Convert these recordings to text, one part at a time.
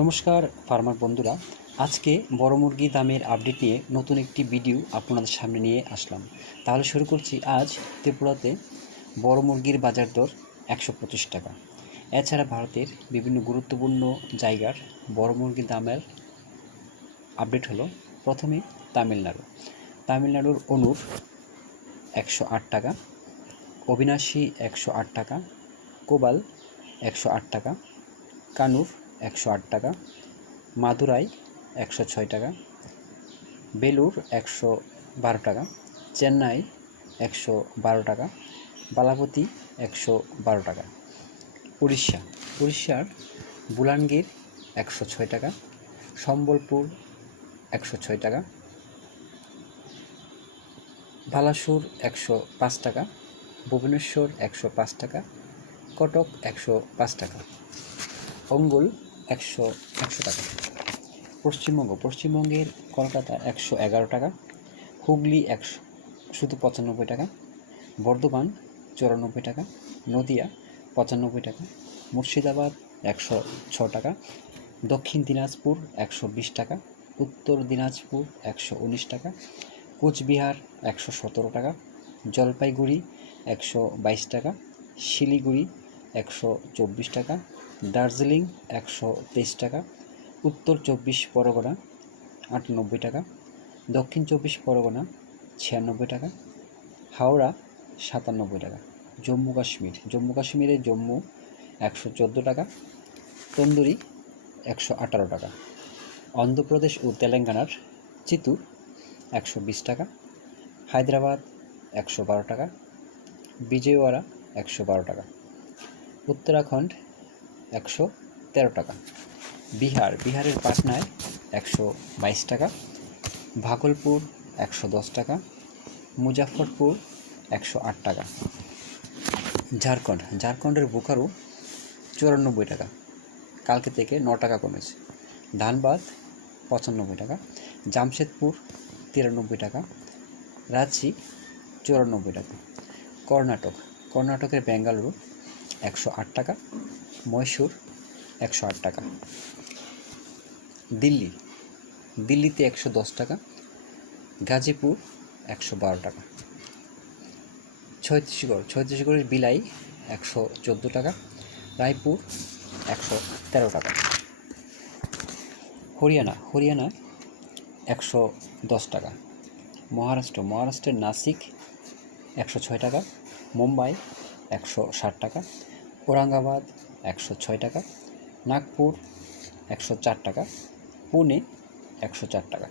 নমস্কার, ফার্মার বন্ধুরা। আজকে বড় মুরগি দামের আপডেট নিয়ে নতুন একটি ভিডিও আপনাদের সামনে নিয়ে আসলাম। তাহলে শুরু করছি আজ ত্রিপুরাতে বড় মুরগির বাজার দর একশো পঁচিশ টাকা। এছাড়া ভারতের বিভিন্ন গুরুত্বপূর্ণ জায়গার বড় মুরগির দামের আপডেট হলো প্রথমে তামিলনাড়ু। তামিলনাড়ুর অনুর একশো আট টাকা, অবিনাশী একশো আট টাকা, কোবাল একশো আট টাকা, কানুর একশো আট টাকা, মাদুরাই একশো ছয় টাকা বেলুর একশো বারো টাকা, চেন্নাই একশো বারো টাকা, বালাপতি একশো বারো টাকা। উড়িষ্যা, উড়িষ্যার বুলানগির একশো ছয় টাকা, সম্বলপুর একশো ছয় টাকা, বালাসুর একশো পাঁচ টাকা, ভুবনেশ্বর একশো পাঁচ টাকা, কটক একশো পাঁচ টাকা। অঙ্গুল একশো একশো টাকা। পশ্চিমবঙ্গ, পশ্চিমবঙ্গের কলকাতা একশো এগারো টাকা, হুগলি একশো, শুধু পঁচানব্বই টাকা, বর্ধমান চুরানব্বই টাকা, নদিয়া পঁচানব্বই টাকা, মুর্শিদাবাদ একশো ছ টাকা, দক্ষিণ দিনাজপুর একশো বিশ টাকা, উত্তর দিনাজপুর একশো উনিশ টাকা, কোচবিহার একশো সতেরো টাকা, জলপাইগুড়ি একশো বাইশ টাকা, শিলিগুড়ি একশো চব্বিশ টাকা, দার্জিলিং একশো তেইশ টাকা, উত্তর চব্বিশ পরগনা আটানব্বই টাকা, দক্ষিণ চব্বিশ পরগনা ছিয়ানব্বই টাকা, হাওড়া সাতানব্বই টাকা, জম্মু কাশ্মীর। জম্মু কাশ্মীরে জম্মু একশো চোদ্দ টাকা, তন্দুরি একশো আঠারো টাকা, অন্ধ্রপ্রদেশ ও তেলেঙ্গানার চিতুর একশো বিশ টাকা, হায়দ্রাবাদ একশো বারো টাকা, বিজয়ওয়াড়া একশো বারো টাকা। উত্তরাখণ্ড একশো তেরো টাকা। বিহার, বিহারের পাটনায় একশো বাইশ টাকা। ভাগলপুর একশো দশ টাকা। মুজাফরপুর একশো আট টাকা। ঝাড়খণ্ড, ঝাড়খণ্ডের বোকারো চুরানব্বই টাকা। কালকে থেকে ন টাকা কমেছে। ধানবাদ পঁচানব্বই টাকা। জামশেদপুর তিরানব্বই টাকা। রাঁচি চুরানব্বই টাকা। কর্ণাটক, কর্ণাটকের বেঙ্গালুরু একশো আট টাকা, মহীশূর একশো আট টাকা। দিল্লি, দিল্লিতে একশো দশ টাকা, গাজীপুর একশো বারো টাকা। ছত্তিশগড়, ছত্তিশগড়ের বিলাই একশো চোদ্দ টাকা, রায়পুর একশো তেরো টাকা। হরিয়ানা হরিয়ানা একশো দশ টাকা। মহারাষ্ট্র, মহারাষ্ট্রের নাসিক একশো ছয় টাকা, মুম্বাই একশো ষাট টাকা ঔরঙ্গাবাদ একশো ছয় টাকা, নাগপুর একশো চার টাকা, পুনে একশো চার টাকা।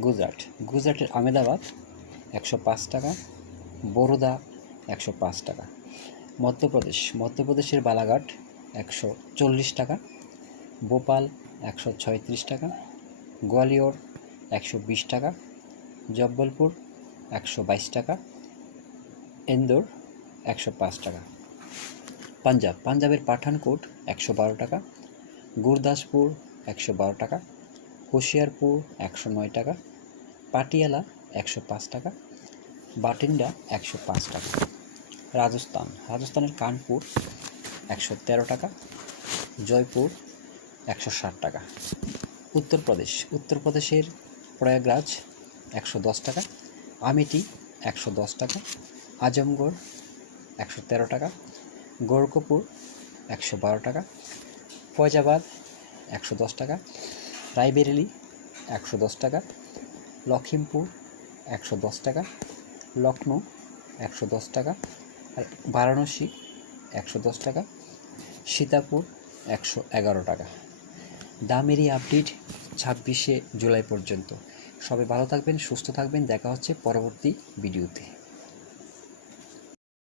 গুজরাট, গুজরাটের আমেদাবাদ একশো পাঁচ টাকা, বরোদা একশো পাঁচ টাকা। মধ্যপ্রদেশ, মধ্যপ্রদেশের বালাঘাট একশো চল্লিশ টাকা, ভোপাল একশো ছয়ত্রিশ টাকা, গোয়ালিয়র একশো বিশ টাকা, জব্বলপুর একশো বাইশ টাকা ইন্দোর একশো পাঁচ টাকা। পাঞ্জাব। পাঞ্জাবের পাঠানকোট একশো বারো টাকা, গুরদাসপুর একশো বারো টাকা, হুশিয়ারপুর একশো নয় টাকা, পাটিয়ালা একশো পাঁচ টাকা বাটিন্ডা একশো পাঁচ টাকা। রাজস্থান। রাজস্থানের কানপুর একশো তেরো টাকা, জয়পুর একশো ষাট টাকা। উত্তরপ্রদেশ। উত্তরপ্রদেশের প্রয়াগরাজ একশো দশ টাকা, আমেটি একশো দশ টাকা, আজমগড় একশো তেরো টাকা গোরখপুর একশো বারো টাকা। ফয়জাবাদ, একশো দশ টাকা। রায়বেরেলি, একশো দশ টাকা। লখিমপুর একশো দশ টাকা। লখনৌ একশো দশ টাকা। আর বারাণসী, একশো দশ টাকা। সীতাপুর, একশো এগারো টাকা। দামেরই আপডেট ছাব্বিশে জুলাই পর্যন্ত। সবাই ভালো থাকবেন, সুস্থ থাকবেন। দেখা হচ্ছে পরবর্তী ভিডিওতে।